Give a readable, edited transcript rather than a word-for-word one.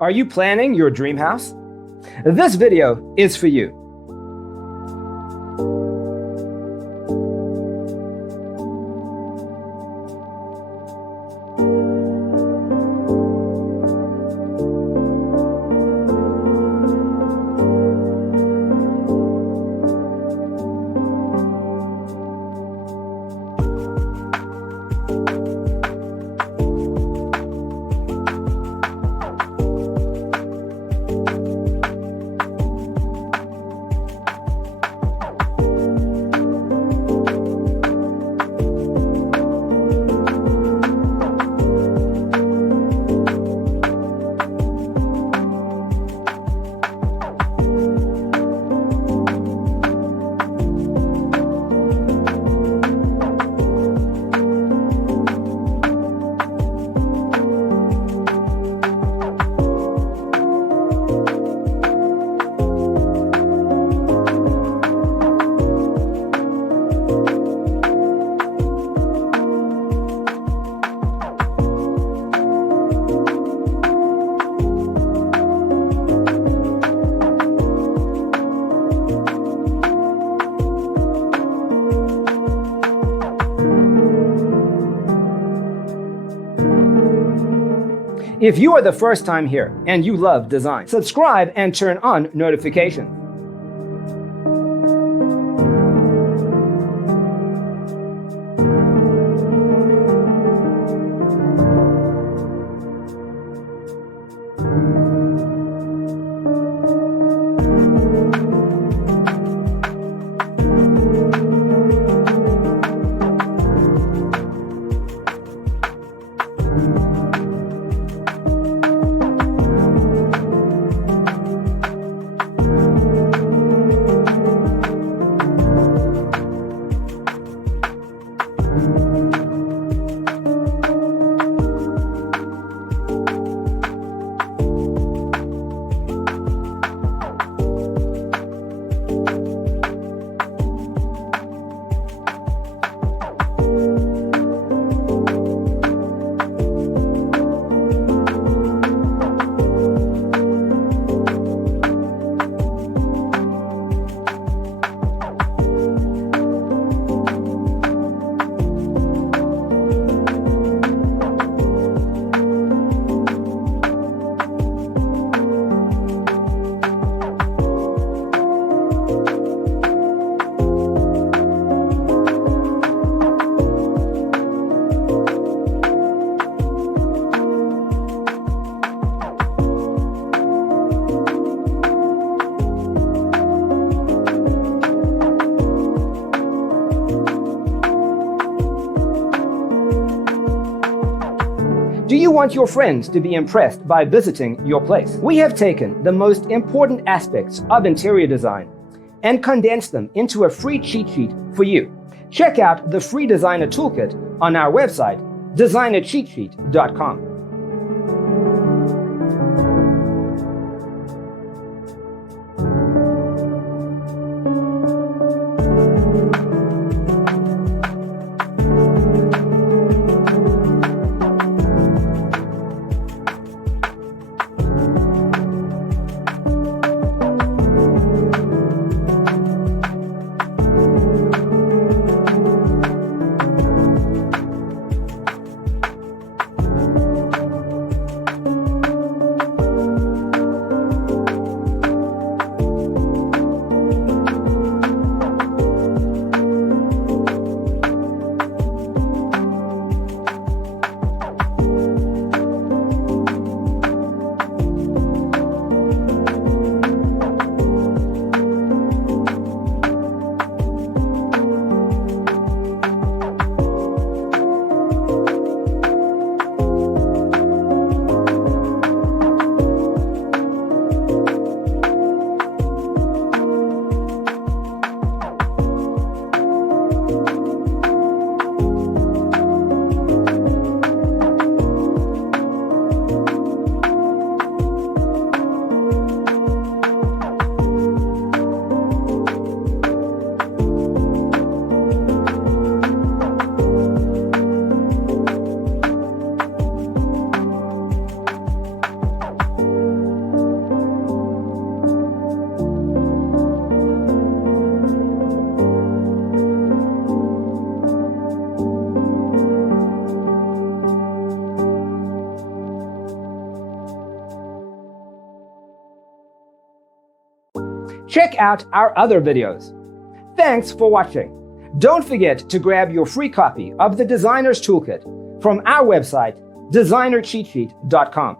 Are you planning your dream house? This video is for you. If you are the first time here and you love design, subscribe and turn on notifications. Do you want your friends to be impressed by visiting your place? We have taken the most important aspects of interior design and condensed them into a free cheat sheet for you. Check out the free designer toolkit on our website, designercheatsheet.com. check out our other videos. Thanks for watching. Don't forget to grab your free copy of the Designer's Toolkit from our website, designercheatsheet.com.